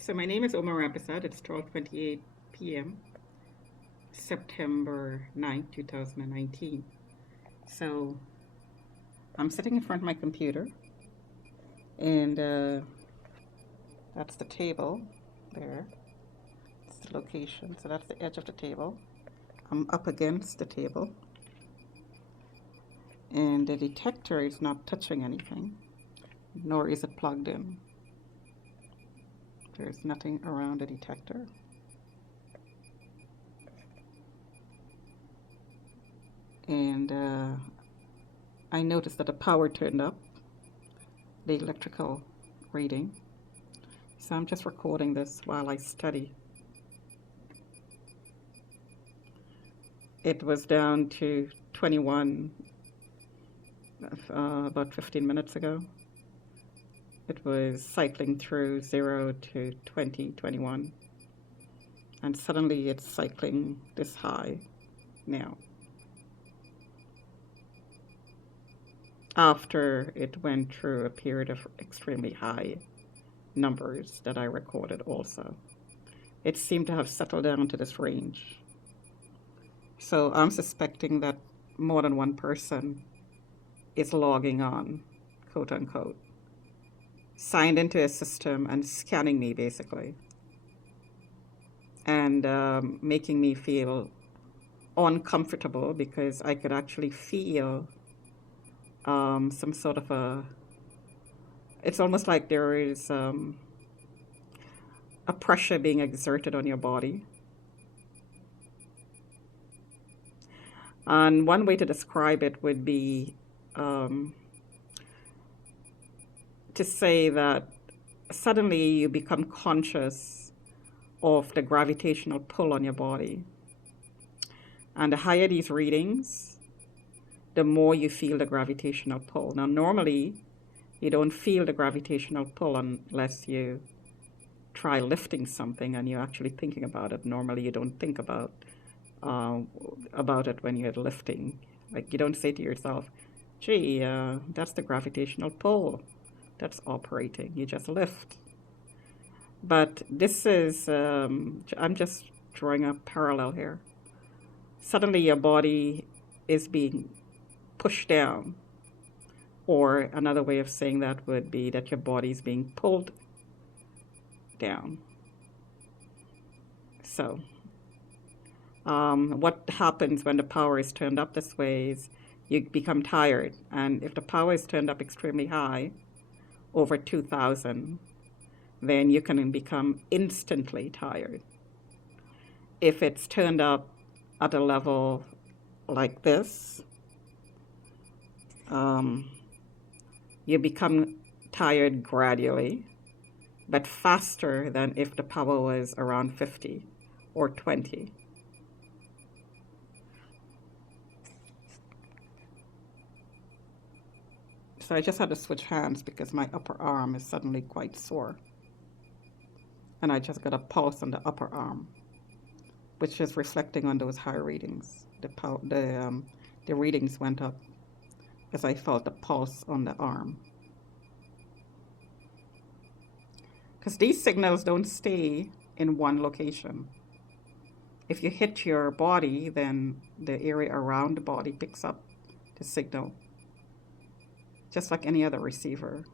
So my name is Omar Rabasad. It's 12:28 p.m. September 9th, 2019. So I'm sitting in front of my computer, and that's the table there. It's the location. So that's the edge of the table. I'm up against the table, and the detector is not touching anything, nor is it plugged in. There's nothing around the detector. And I noticed that the power turned up, the electrical reading. So I'm just recording this while I study. It was down to 21 about 15 minutes ago. It was cycling through 0 to 20, 21. And suddenly it's cycling this high now. After it went through a period of extremely high numbers that I recorded also. It seemed to have settled down to this range. So I'm suspecting that more than one person is logging on, quote unquote, signed into a system and scanning me basically, and making me feel uncomfortable because I could actually feel some sort of it's almost like there is a pressure being exerted on your body. And one way to describe it would be to say that suddenly you become conscious of the gravitational pull on your body. And the higher these readings, the more you feel the gravitational pull. Now, normally, you don't feel the gravitational pull unless you try lifting something and you're actually thinking about it. Normally, you don't think about it when you're lifting. Like, you don't say to yourself, gee, that's the gravitational pull that's operating. You just lift. But this is, I'm just drawing a parallel here. Suddenly your body is being pushed down. Or another way of saying that would be that your body is being pulled down. So what happens when the power is turned up this way is you become tired. And if the power is turned up extremely high, over 2000, then you can become instantly tired. If it's turned up at a level like this, you become tired gradually, but faster than if the power was around 50 or 20. So I just had to switch hands because my upper arm is suddenly quite sore. And I just got a pulse on the upper arm, which is reflecting on those high readings. The readings went up as I felt the pulse on the arm. Because these signals don't stay in one location. If you hit your body, then the area around the body picks up the signal, just like any other receiver.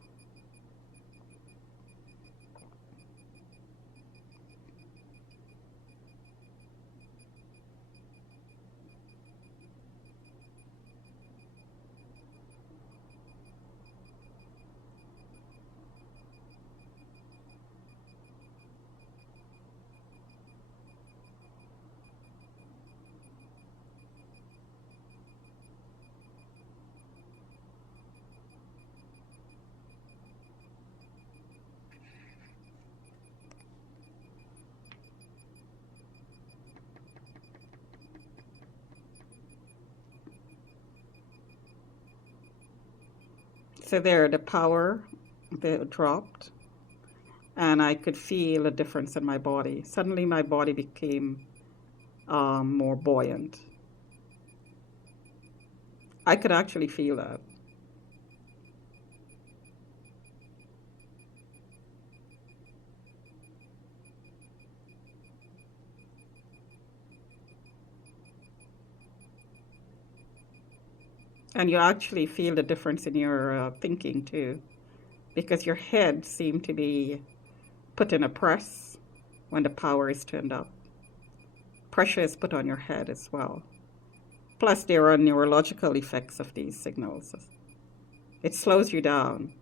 So there, the power dropped, and I could feel a difference in my body. Suddenly, my body became more buoyant. I could actually feel that. And you actually feel the difference in your thinking too, because your head seemed to be put in a press when the power is turned up. Pressure is put on your head as well. Plus, there are neurological effects of these signals. It slows you down.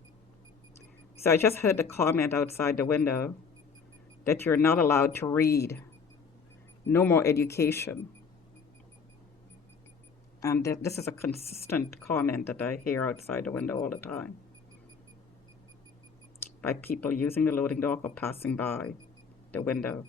So I just heard the comment outside the window that you're not allowed to read. No more education. And this is a consistent comment that I hear outside the window all the time by people using the loading dock or passing by the window.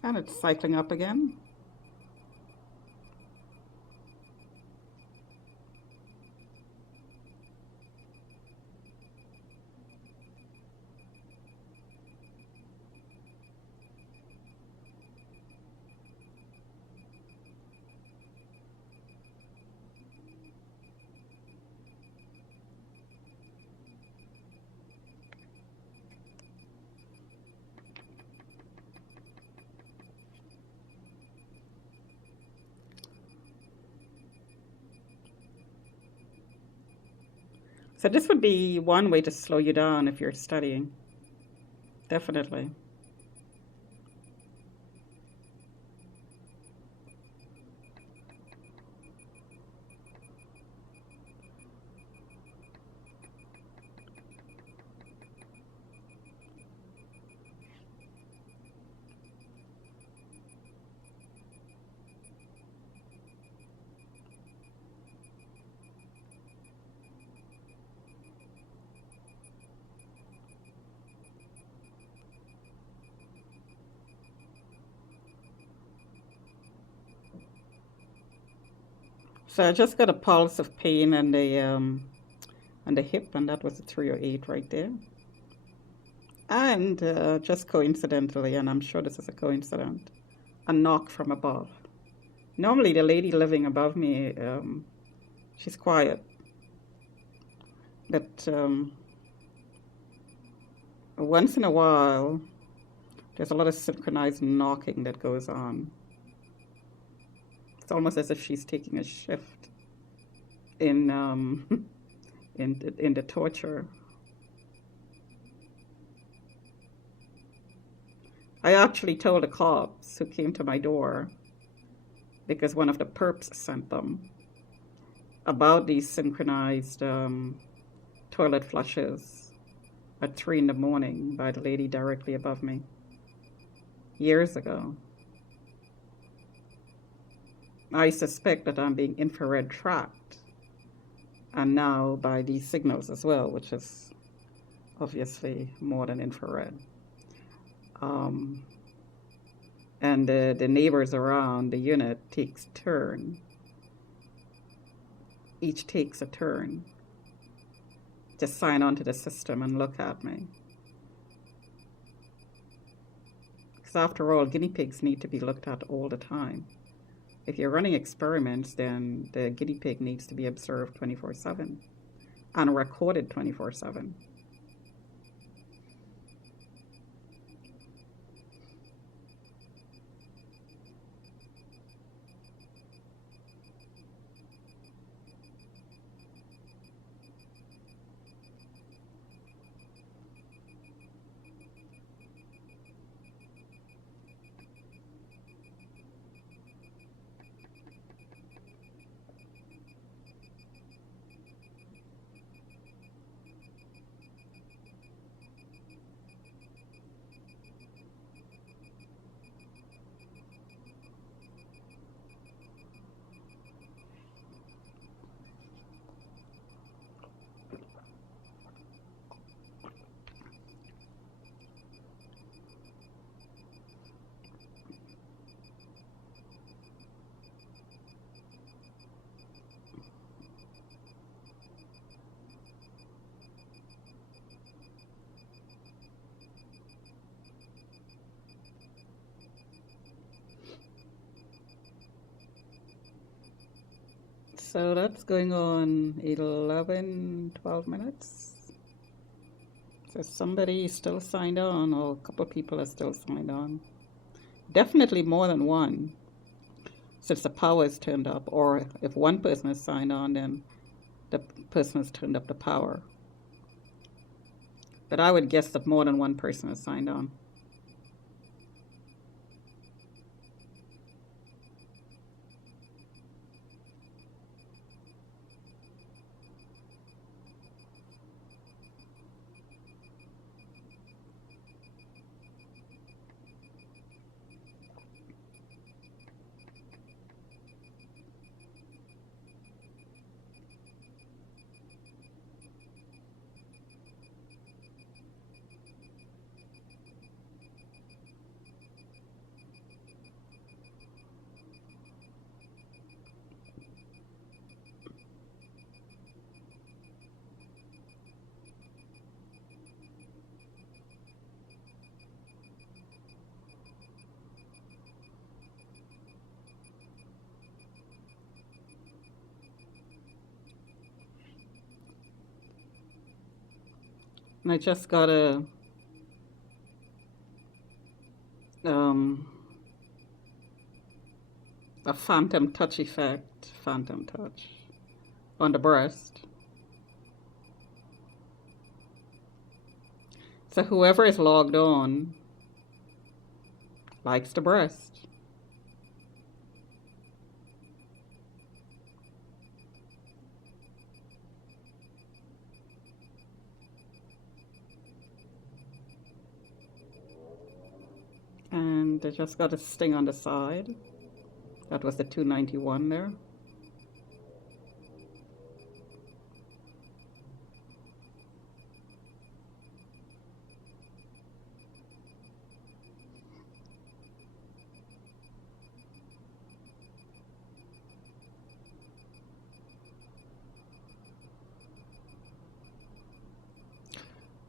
And it's cycling up again. So this would be one way to slow you down if you're studying. Definitely. So I just got a pulse of pain on the hip, and that was a 308 right there. And just coincidentally, and I'm sure this is a coincidence, a knock from above. Normally, the lady living above me, she's quiet, but once in a while, there's a lot of synchronized knocking that goes on. It's almost as if she's taking a shift in in the torture. I actually told the cops who came to my door because one of the perps sent them about these synchronized toilet flushes at 3 in the morning by the lady directly above me years ago. I suspect that I'm being infrared tracked, and now by these signals as well, which is obviously more than infrared. Um, and the neighbors around the unit takes turn. Each takes a turn to sign onto the system and look at me. Because after all, guinea pigs need to be looked at all the time. If you're running experiments, then the guinea pig needs to be observed 24/7 and recorded 24/7. So that's going on 11, 12 minutes. So somebody is still signed on, or a couple of people are still signed on. Definitely more than one, since the power is turned up. Or if one person is signed on, then the person has turned up the power. But I would guess that more than one person is signed on. And I just got um, a phantom touch effect, phantom touch, on the breast. So whoever is logged on likes the breast. And I just got a sting on the side. That was the 291 there.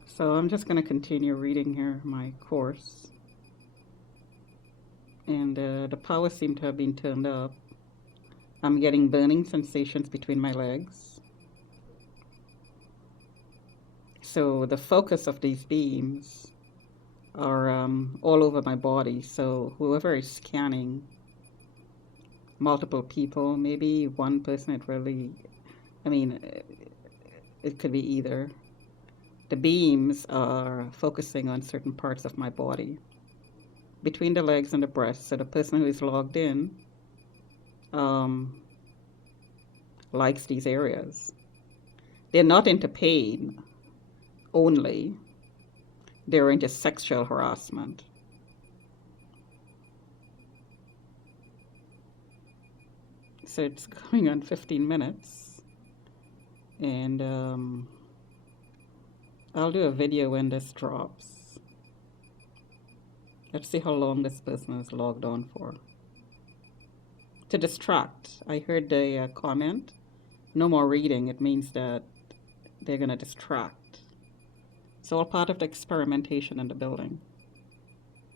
So I'm just going to continue reading here my course. And the power seemed to have been turned up. I'm getting burning sensations between my legs. So the focus of these beams are all over my body. So whoever is scanning multiple people, maybe one person, it could be either. The beams are focusing on certain parts of my body, between the legs and the breast. So the person who is logged in likes these areas. They're not into pain only, they're into sexual harassment. So it's going on 15 minutes. And I'll do a video when this drops. Let's see how long this person is logged on for. To distract. I heard the comment, no more reading. It means that they're going to distract. It's all part of the experimentation in the building.